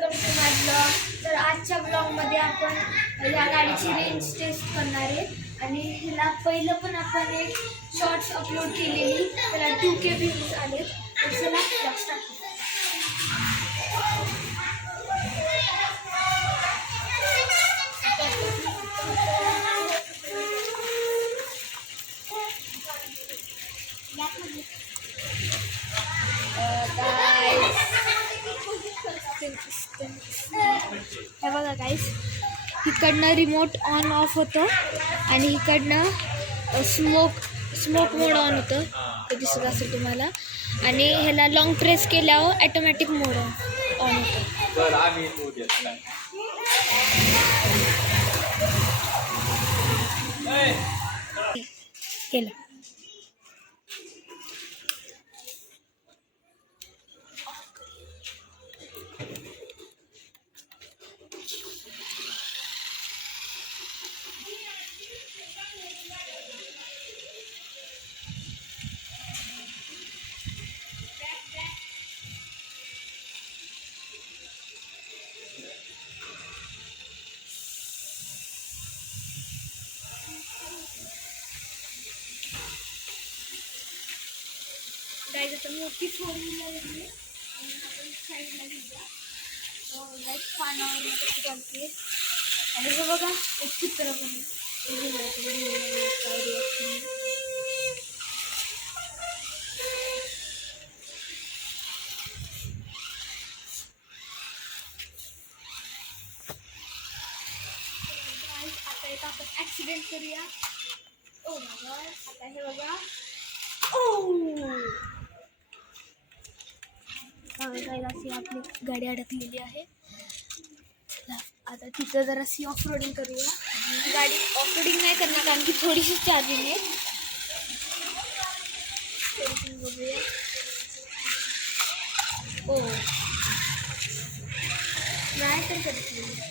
Welcome to my blog. तर आजच्या ब्लॉगमध्ये आपण या गाडीची रेंज टेस्ट करणार आहे आणि ह्याला पहिलं पण आपण एक शॉर्ट्स अपलोड केलेली, त्याला 2K व्ह्यूज आले. तर चला जास्त हे बघा गाईस, इकडनं रिमोट ऑन ऑफ होतं आणि इकडनं स्मोक मोड ऑन होतं, ते दिसत असेल तुम्हाला. आणि ह्याला लॉंग प्रेस केल्यावर ॲटोमॅटिक मोड ऑन होतं. केलं. गाईज आता मोठी 4 व्हीलर आहे आणि आपण साईडला घेऊया. गाईज पानावर कशी घालते आणि हे बघा एक चित्र पण आता एक आपण ॲक्सिडेंट करूया. ओ बाबा, आता हे बघा. अशी आपली गाडी अडकलेली आहे. आता तिथं जराशी ऑफ रोडिंग करूया. गाडी ऑफ रोडिंग नाही करणार कारण की थोडीशी चार्जिंग आहे. बघूया. ओ नाही तर करते.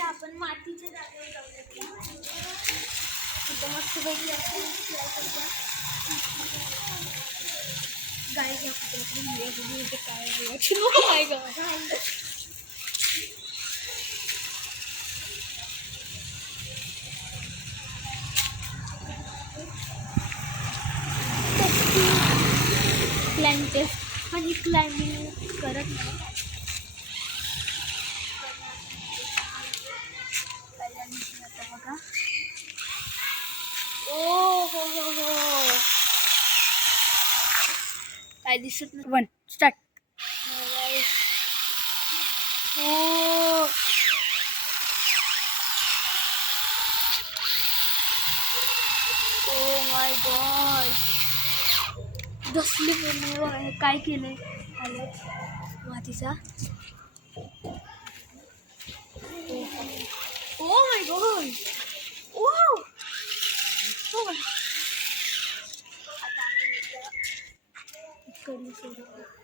आपण मातीच्या जागेवर जाऊया. तिथं मस्त पैकी गाय क्लाइंब पण ही क्लाइंबिंग करत नाही. बघा. ओ हो हो हो, काय दिसत नाही. 1 start. O oh my God, दसली पूर्ण काय केलंय आलंच मातीचा. Oh my God. ओ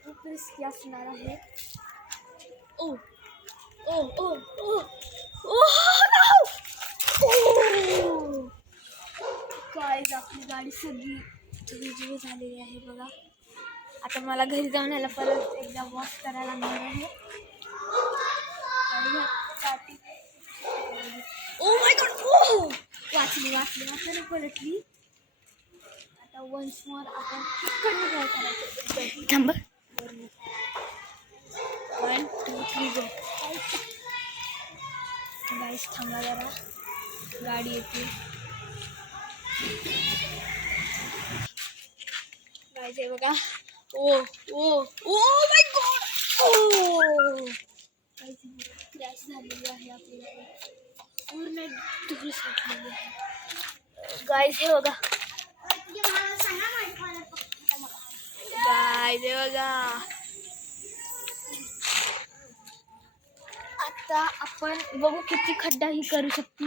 खूप रिस्की असणार आहे. ओ ओ ओ ओ ओ काय, आपली गाडी सगळी विजयी झालेली आहे बघा. आता मला घरी जाऊन ह्याला परत एकदा वॉश करायला लागणार आहे. ओ माय गॉड, ओ वाचली पलटली. आता वन्स मोर आपण इकडनं काय करायचं. थांब. 1 2 3 गो. गाईस थांबा जरा, गाडी येते. गाईस हे बघा. ओ ओ oh my God. O crash झालेली आहे आपल्याला, पूर्ण धूळ सुटलेली आहे. गाईस हे बघा. गाईस हे बघा. आता आपण बघू किती खड्डा ही करू शकते.